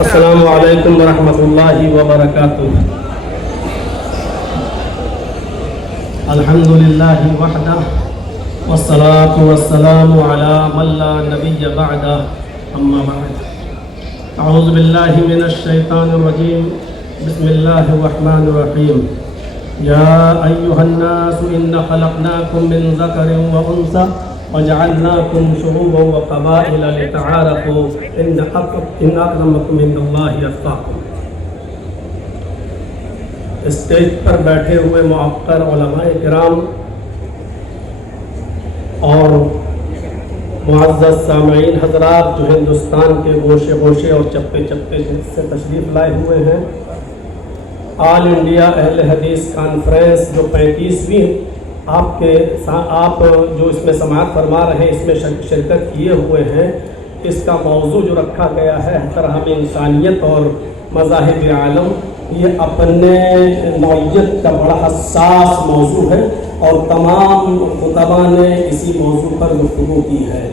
السلام علیکم ورحمۃ اللہ وبرکاتہ۔ الحمدللہ وحدہ والصلاة والسلام علی من لا نبی بعدہ، اما بعد۔ اعوذ باللہ من الشیطان الرجیم، بسم اللہ الرحمن الرحیم۔ یا ایہا الناس انا خلقناکم من ذکر وانثی وجعلناکم شعوبا وقبائل لتعارفوا ان اکرمکم عند اللہ اتقاکم۔ اسٹیج پر بیٹھے ہوئے معقر علماء کرام اور معزز سامعین حضرات جو ہندوستان کے گوشے گوشے اور چپے چپے سے تشریف لائے ہوئے ہیں، آل انڈیا اہل حدیث کانفرنس جو 35ویں آپ جو اس میں سماعت فرما رہے ہیں، اس میں شرکت کیے ہوئے ہیں، اس کا موضوع جو رکھا گیا ہے احترام انسانیت اور مذاہب عالم، یہ اپنے نوعیت کا بڑا حساس موضوع ہے اور تمام خطباء نے اسی موضوع پر گفتگو کی ہے۔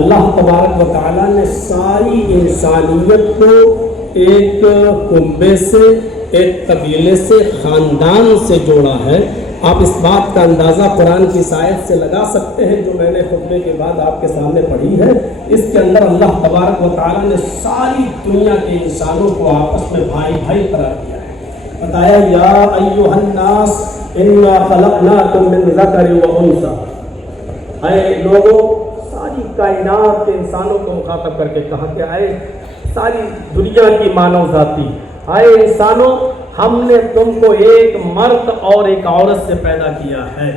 اللہ تبارک و تعالیٰ نے ساری انسانیت کو ایک کنبے سے، ایک قبیلے سے، خاندان سے جوڑا ہے۔ آپ اس بات کا اندازہ قرآن کی آیت سے لگا سکتے ہیں جو میں نے خطبے کے بعد آپ کے سامنے پڑھی ہے۔ اس کے اندر اللہ تبارک و تعالیٰ نے ساری دنیا کے انسانوں کو آپس میں بھائی بھائی قرار دیا ہے۔ بتایا یا ایھا الناس انا خلقناکم من ذکر و انثی، اے لوگوں، ساری کائنات کے انسانوں کو مخاطب کر کے کہا کہ اے ساری دنیا کی مانو ذاتی، اے انسانوں، ہم نے تم کو ایک مرد اور ایک عورت سے پیدا کیا ہے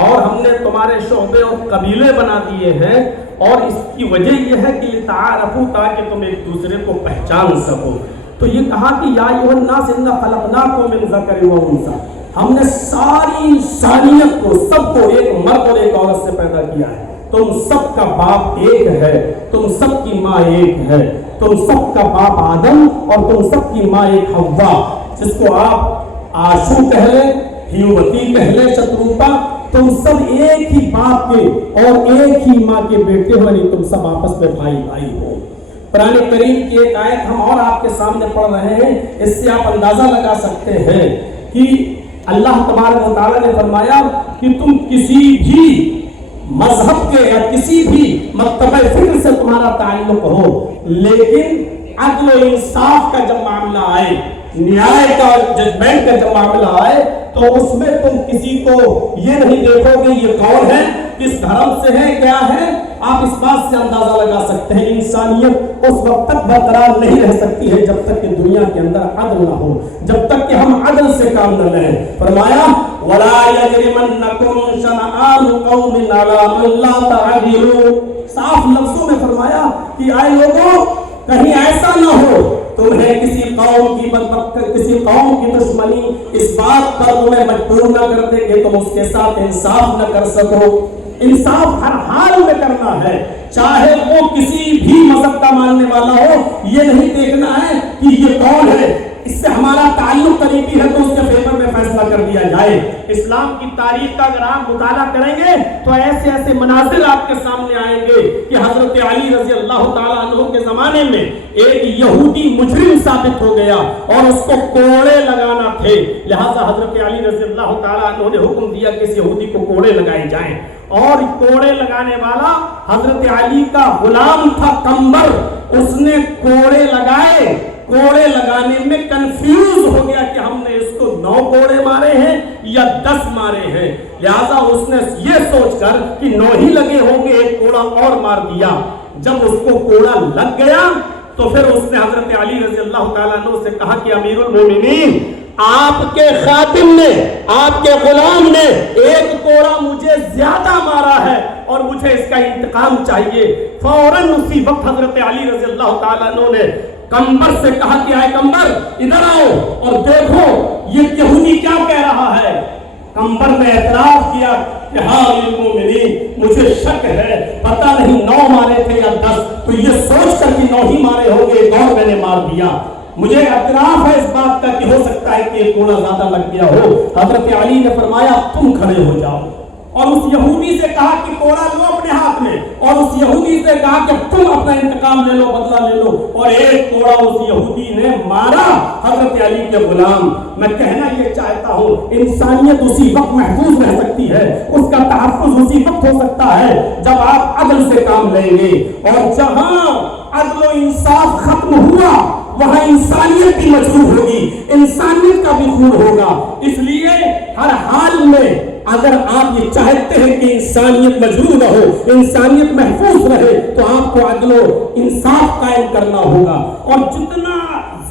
اور ہم نے تمہارے شعبے اور قبیلے بنا دیے ہیں، اور اس کی وجہ یہ ہے کہ لتعارفوا، تاکہ تم ایک دوسرے کو پہچان سکو۔ تو یہ کہا کہ یا ایھا الناس انا خلقناکم من ذکر و انثی، ہم نے ساری انسانیت کو، سب کو ایک مرد اور ایک عورت سے پیدا کیا ہے۔ تم سب کا باپ ایک ہے، تم سب کی ماں ایک ہے، تم سب کا باپ آدم اور تم سب کی ماں ایک حوا، جس کو آپ آشو کہہ لیں، ہیومتی کہہ لیں، شتروپا، تم سب ایک ہی باپ کے اور ایک ہی ماں کے بیٹے ہو، یعنی تم سب آپس میں بھائی بھائی ہو۔ قرآن کریم کی ایک آیت ہم اور آپ کے سامنے پڑھ رہے ہیں، اس سے آپ اندازہ لگا سکتے ہیں کہ اللہ تبارک و تعالیٰ نے فرمایا کہ تم کسی بھی مذہب کے یا کسی بھی مکتبہ فکر سے تمہارا تعلق ہو، لیکن عدل و انصاف کا جب معاملہ آئے، نیائے کا اور ججمنٹ کا جب معاملہ آئے، تو اس میں تم کسی کو یہ نہیں دیکھو گے یہ کون ہے، کس دھرم سے ہے، کیا ہے۔ آپ اس بات سے اندازہ لگا سکتے ہیں انسانیت اس وقت تک برقرار نہیں رہ سکتی ہے جب تک کہ دنیا کے اندر عدل نہ ہو، جب تک کہ ہم عدل سے کام نہ لیں۔ فرمایا وَلَا يَجْرِمَنَّكُمْ شَنَآنُ قَوْمٍ عَلَىٰ أَلَّا تَعْدِلُوا، صاف لفظوں میں فرمایا کہ اے لوگوں، کہیں ایسا نہ ہو تمہیں کسی قوم کی کسی قوم کی دشمنی اس بات پر تمہیں مجبور نہ کر دے کہ تم اس کے ساتھ انصاف نہ کر سکو۔ انصاف ہر حال میں کرنا ہے، چاہے وہ کسی بھی مذہب کا ماننے والا ہو۔ یہ نہیں دیکھنا ہے کہ یہ کون ہے، اس سے ہمارا تعلق قریبی ہے تو اس کے فیور میں فیصلہ کر دیا جائے۔ اسلام کی تاریخ کا اگر آپ مطالعہ کریں گے تو ایسے ایسے مناظر آپ کے سامنے آئیں گے کہ حضرت علی رضی اللہ تعالیٰ عنہ کے زمانے میں ایک یہودی مجرم ثابت ہو گیا اور اس کو کوڑے لگانا تھے، لہذا حضرت علی رضی اللہ تعالیٰ عنہ نے حکم دیا کہ اس یہودی کو کوڑے لگائے جائیں، اور کوڑے لگانے والا حضرت علی کا غلام تھا قمبر، اس نے کوڑے لگائے، کوڑے لگانے میں کنفیوز ہو گیا کہ ہم نے اس کو 9 کوڑے مارے ہیں یا 10 مارے ہیں، لہذا اس نے یہ سوچ کر کہ 9 ہی لگے ہوں گے، ایک کوڑا اور مار دیا۔ جب اس کو کوڑا لگ گیا تو پھر اس نے حضرت علی رضی اللہ تعالیٰ عنہ سے کہا کہ امیر المومنین، آپ کے خادم نے، آپ کے غلام نے ایک کوڑا مجھے زیادہ مارا ہے اور مجھے اس کا انتقام چاہیے۔ فوراً اسی وقت حضرت علی رضی اللہ تعالیٰ عنہ نے قمبر سے کہا کہ اے قمبر ادھر آؤ اور دیکھو یہ یہودی کیا کہہ رہا ہے۔ قمبر نے اعتراف کیا کہ ہاں امیر المومنین، مجھے شک ہے، پتہ نہیں 9 مارے تھے یا 10، تو یہ سوچ کر کہ 9 ہی مارے ہوں گے، ایک اور میں نے مار دیا۔ مجھے اعتراف ہے اس بات کا کہ ہو سکتا ہے کہ ایک کوڑا زیادہ لگ گیا ہو۔ حضرت علی نے فرمایا تم کھڑے ہو جاؤ۔ اور اس یہودی سے کہا کہ کوڑا لو اپنے ہاتھ میں، اور اس یہودی سے کہا کہ تم اپنا انتقام لے لو، بدلہ لے لو، اور ایک کوڑا اس یہودی نے مارا حضرت علی کے غلام۔ میں کہنا یہ چاہتا ہوں انسانیت اسی وقت محفوظ رہ سکتی ہے، اس کا تحفظ اسی وقت ہو سکتا ہے جب آپ عدل سے کام لیں گے، اور جہاں عدل و انصاف ختم ہوا وہاں انسانیت بھی مجروح ہوگی، انسانیت کا بھی خون ہوگا۔ اس لیے ہر حال میں اگر آپ یہ چاہتے ہیں کہ انسانیت مجروح نہ ہو، انسانیت محفوظ رہے، تو آپ کو عدل و انصاف قائم کرنا ہوگا، اور جتنا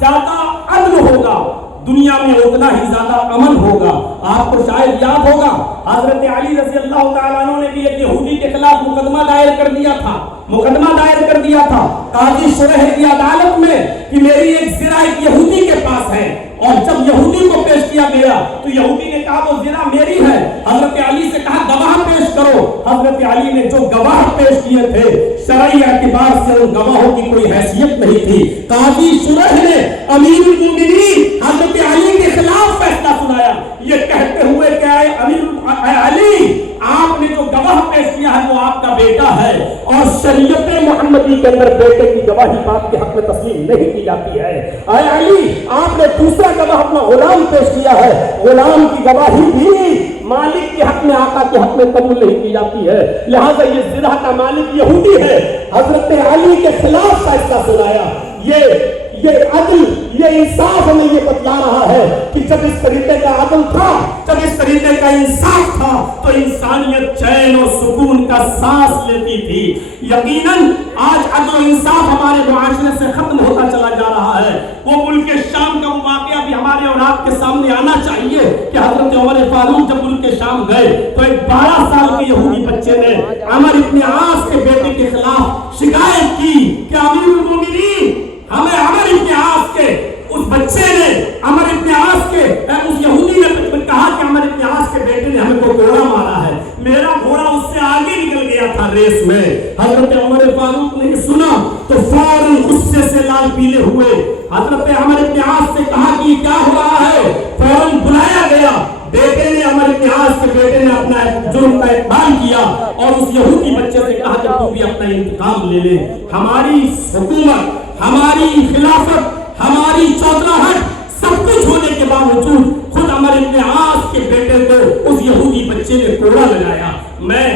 زیادہ عدل ہوگا دنیا میں اتنا ہی زیادہ امن ہوگا۔ آپ کو شاید یاد ہوگا حضرت علی رضی اللہ تعالیٰ عنہ نے بھی ایک یہودی کے خلاف مقدمہ دائر کر دیا تھا قاضی شرح کی عدالت میں کہ میری ایک زرہ ایک یہودی کے پاس ہے، اور جب یہودی کو پیش کیا گیا تو یہودی نے کہا وہ زرہ میری ہے۔ حضرت علی سے کہا گواہ پیش کرو۔ حضرت علی نے جو گواہ پیش کیے تھے شرعی اعتبار سے ان گواہوں کی کوئی حیثیت نہیں تھی۔ قاضی شرح نے امیر المومنین حضرت علی کے خلاف فیصلہ سنایا، یہ کہتے ہوئے کہ اے علی، آپ نے جو گواہ پیش کیا ہے وہ آپ کا بیٹا ہے، اور شریعت محمدی کے اندر بیٹے کی گواہی باپ کے حق میں تسلیم نہیں کی جاتی ہے۔ اے علی، آپ نے دوسرا گواہ اپنا غلام پیش کیا ہے، غلام کی گواہی بھی مالک کے حق میں آقا کے حق میں قبول نہیں کی جاتی ہے، لہذا یہ زرہ کا مالک یہودی ہے۔ حضرت علی کے خلاف فیصلہ سنایا۔ یہ عدل، یہ انصاف ہمیں یہ بتلا رہا ہے کہ جب اس طریقے کا عدل تھا، جب اس طریقے کا انصاف تھا تو انسانیت چین اور سکون کا سانس لیتی تھی۔ یقیناً آج عدل و انصاف ہمارے معاشرے سے ختم ہوتا چلا جا رہا ہے۔ وہ ملک شام کا وہ واقعہ بھی ہمارے اور آپ کے سامنے آنا چاہیے کہ حضرت عمر فاروق جب ملک شام گئے تو ایک 12 سال کے یہودی بچے نے عمر ابن عاص کے بیٹے کے خلاف شکایت کی کہ امیر المومنین، ہمیں عمر ابن عاص کے اس بچے نے، عمر ابن عاص کے اس یہودی نے کہا کہ عمر ابن عاص کے بیٹے نے ہمیں کو گھوڑا مارا ہے، میرا گھوڑا اس سے آگے نکل گیا تھا ریس میں۔ حضرت عمر فاروق نے سنا تو فوراً غصے سے لال پیلے ہوئے حضرت عمر ابن عاص سے کہا کہ کیا ہو رہا ہے، فوراً بلایا گیا۔ بیٹے نے، عمر ابن عاص کے بیٹے نے اپنا جرم کا اقرار کیا اور اس یہودی بچے سے کہا کہ تو بھی اپنا انتقام لے لے۔ ہماری حکومت، ہماری خلافت، ہماری چودراہٹ سب کچھ ہونے کے باوجود خود عمر ابن عاص کے بیٹے کو اس یہودی بچے نے کوڑا لگایا۔ میں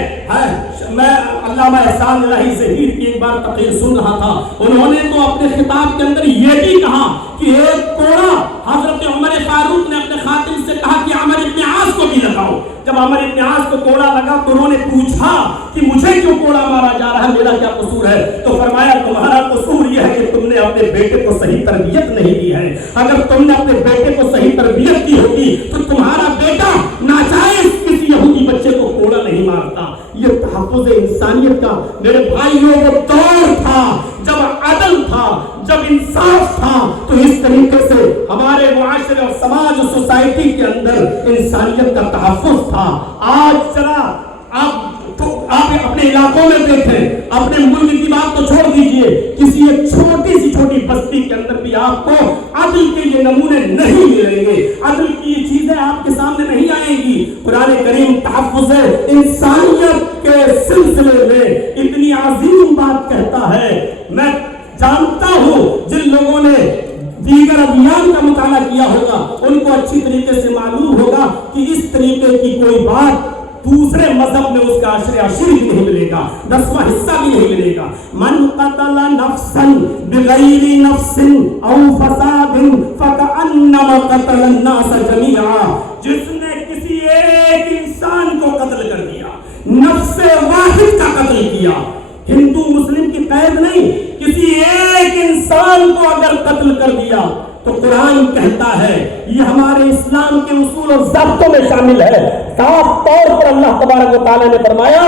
علامہ احسان الہی ظہیر کی ایک بار تقریر سن رہا تھا، انہوں نے تو اپنے خطاب کے اندر یہ بھی کہا کہ ایک کوڑا حضرت عمر فاروق نے اپنے خاتم سے کہا کہ عمر ابن عاص کو بھی لگاؤ۔ جب عمر ابن عاص کو کوڑا لگا تو انہوں نے پوچھا کہ مجھے کیوں کوڑا مارا جا رہا ہے، میرا کیا قصور ہے؟ تو فرمایا تمہارا قصور یہ ہے کہ تم نے اپنے بیٹے کو صحیح تربیت نہیں دی ہے، اگر تم نے اپنے بیٹے کو صحیح تربیت دی ہوتی تو تمہارا بیٹا ناجائز کسی یہودی بچے کو کوڑا نہیں مارتا۔ یہ تحفظ انسانیت کا میرے بھائیوں وہ دور تھا جب عدل تھا، جب انصاف تھا، تو اس طریقے سے ہمارے معاشرے اور سماج اور سوسائٹی کے اندر انسانیت کا تحفظ تھا۔ آج ذرا آپ اپنے علاقوں میں دیکھیں، اپنے ملک کی بات تو چھوڑ دیجئے، کسی ایک چھوٹی بستی کے اندر بھی آپ کو عدل کے یہ نمونے نہیں ملیں گے، عدل کی یہ چیزیں آپ کے سامنے نہیں آئیں گی۔ قرآن کریم تحفظ انسانیت کے سلسلے میں اتنی عظیم بات کہتا ہے۔ میں جانتا ہوں جن لوگوں نے دیگر ادیان کا مطالعہ کیا ہوگا ان کو اچھی طریقے سے معلوم ہوگا کہ اس طریقے کی کوئی بات دوسرے مذہب میں اس کا عشر بھی نہیں ملے گا، 10واں حصہ بھی نہیں ملے گا۔ من قتل نفسا بغیر نفس او فساد فکأنما قتل الناس جميعا، جس نے کسی ایک انسان کو قتل کر دیا، نفس واحد کا قتل کیا، ہندو مسلم کی قید نہیں، کسی ایک انسان کو اگر قتل کر دیا تو قرآن کہتا ہے، یہ ہمارے اسلام کے اصول اور ضابطوں میں شامل ہے، صاف طور پر اللہ تبارک و تعالیٰ نے فرمایا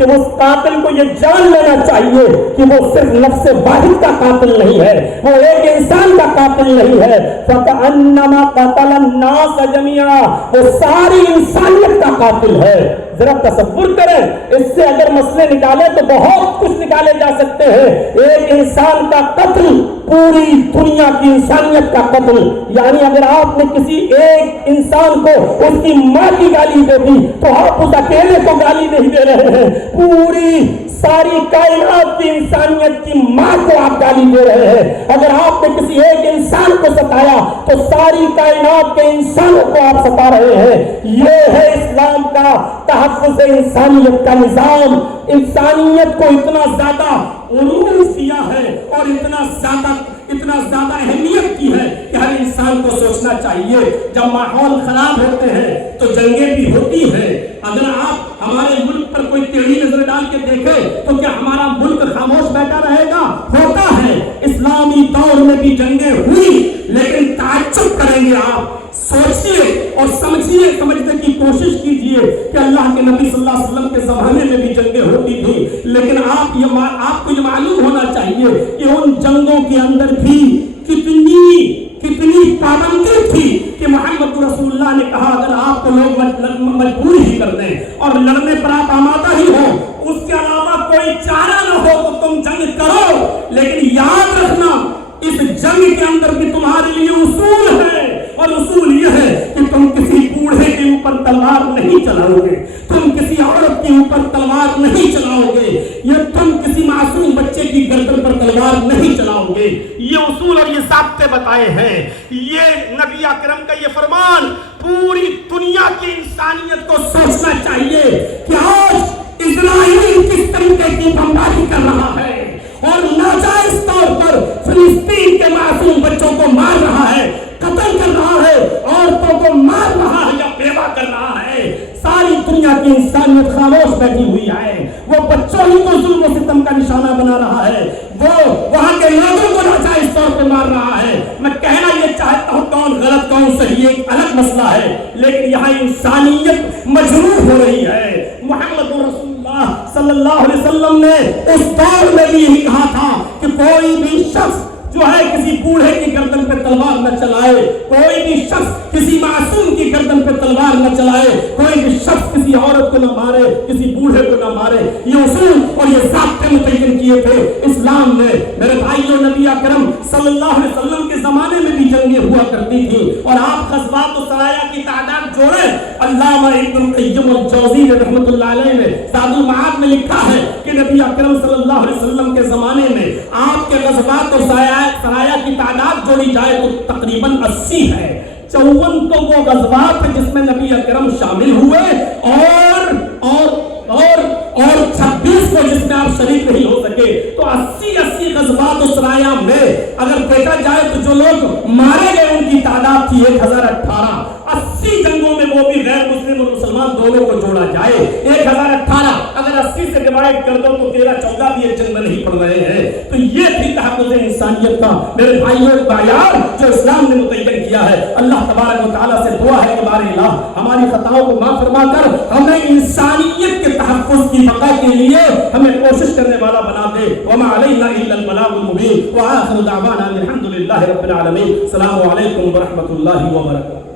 کہ اس قاتل کو یہ جان لینا چاہیے کہ وہ صرف نفس واحد کا قاتل نہیں ہے، وہ ایک انسان کا قاتل نہیں ہے، فَكَأَنَّمَا قَتَلَ النَّاسَ جَمِيعًا، وہ ساری انسانیت کا قاتل ہے۔ ذرا تصور کریں، اس سے اگر مسئلے نکالے تو بہت کچھ نکالے جا سکتے ہیں۔ ایک انسان کا قتل پوری دنیا کی انسانیت کا قتل، یعنی اگر آپ نے کسی ایک انسان کو اس کی ماں کی گالی دے دی تو آپ اس اکیلے کو گالی نہیں دے رہے ہیں، پوری ساری کائنات کی انسانیت کی ماں کو آپ گالی دے رہے ہیں۔ اگر آپ نے کسی ایک انسان کو ستایا تو ساری کائنات کے انسانوں کو آپ ستا رہے ہیں۔ یہ ہے اسلام کا تحفظ انسانیت کا نظام۔ انسانیت کو اتنا زیادہ عروج دیا ہے اور اتنا زیادہ اہمیت کی ہے کہ ہر انسان کو سوچنا چاہیے، جب ماحول خراب ہوتے ہیں تو جنگیں بھی ہوتی ہیں۔ اگر آپ ہمارے ملک پر کوئی ٹیڑھی نظر ڈال کے دیکھیں تو کیا ہمارا ملک خاموش بیٹھا رہے گا؟ ہوتا ہے، اسلامی دور میں بھی جنگیں ہوئی، لیکن تعجب کریں گے آپ، سوچیے اور سمجھنے کی کوشش کیجئے کہ اللہ کے نبی صلی اللہ علیہ وسلم کے زمانے میں بھی جنگیں ہوتی تھی، لیکن آپ کو یہ معلوم ہونا چاہیے کہ ان جنگوں کے اندر بھی کتنی پابندی تھی کہ محمد رسول اللہ نے کہا اگر آپ کو لوگ مجبور ہی کر دیں اور لڑنے پر آپ آمادہ ہی ہو، اس کے علاوہ کوئی چارہ نہ ہو تو تم جنگ کرو، لیکن یاد رکھنا اس جنگ کے اندر بھی تمہارے لیے اصول ہے، اور اصول یہ ہے کہ تم کسی بوڑھے کے اوپر تلوار نہیں چلاؤ گے، تم کسی عورت کے اوپر تلوار نہیں چلاؤ گے، یہ تم کسی معصوم بچے کی گردن پر تلوار نہیں چلاؤ گے۔ یہ اصول اور یہ ضابطے بتائے ہیں، یہ نبی اکرم کا یہ فرمان پوری دنیا کی انسانیت کو سوچنا چاہیے کہ آج اسرائیل کس طریقے کی بمباری کر رہا ہے اور ناجائز طور پر فلسطین کے معصوم بچوں کو مار رہا ہے، قتل کر رہا ہے، عورتوں کو مار رہا ہے یا بیوہ کر رہا ہے۔ ساری دنیا کی انسانیت خاموش بیٹھی ہوئی ہے، وہ بچوں ہی کو ظلم و ستم کا نشانہ بنا رہا ہے، وہ وہاں کے لوگوں کو ناجائز طور پہ مار رہا ہے۔ میں کہنا یہ چاہتا ہوں کون غلط کون صحیح ایک الگ مسئلہ ہے، لیکن یہاں انسانیت مجروح ہو رہی ہے۔ محمد رسول اللہ صلی اللہ علیہ وسلم نے اس دور میں بھی یہی کہا تھا کہ کوئی بھی شخص جو ہے کسی بوڑھے کی گردن پہ تلوار نہ چلائے، کوئی بھی شخص کسی معصوم کی گردن پہ تلوار نہ چلائے، کوئی بھی شخص کسی عورت کو نہ مارے، کسی بوڑھے کو نہ مارے۔ یہ اصول اور یہ ضابطے متعین کیے تھے اسلام نے۔ میرے بھائیوں، نبی اکرم صلی اللہ علیہ وسلم کے زمانے میں بھی جنگیں ہوا کرتی تھی، اور آپ غزوات و سرایا کی تعداد جوڑیں۔ علامہ ابن القیم الجوزی رحمۃ اللہ علیہ نے زاد المعاد میں لکھا ہے کہ نبی اکرم صلی اللہ علیہ وسلم کے زمانے میں آپ کے غزوات و سرایا کی تعداد جوڑی جائے تو تقریباً 80 ہے۔ 54 تو وہ غزوات ہیں جس میں نبی اکرم شامل ہوئے، اور 26 کو جس میں آپ شریک نہیں ہو سکے، تو 80 غزوات و سرایا میں اگر دیکھا جائے تو جو لوگ مارے گئے ان کی تعداد تھی 1018۔ 80 جنگوں میں وہ بھی غیر مسلم اور مسلمان دونوں کو جوڑا جائے 1018، اگر 80 سے ڈیوائڈ کر دو تو 13-14 بھی ایک جنگ میں نہیں پڑ رہے ہیں۔ تو یہ تھی تحفظ انسانیت کا میرے بھائیوں ایک معیار جو اسلام نے متعین کیا ہے۔ اللہ تبارک و تعالیٰ سے دعا ہے کہ بار الہ ہماری خطاؤں کو معاف فرما کر ہمیں انسانیت کے تحفظ کی بقا کے لیے ہمیں کوشش کرنے والا بنا دے۔ وما علینا الا البلاغ المبین، وآخر دعوانا الحمد للہ رب العالمین۔ السلام علیکم ورحمۃ اللہ وبرکاتہ۔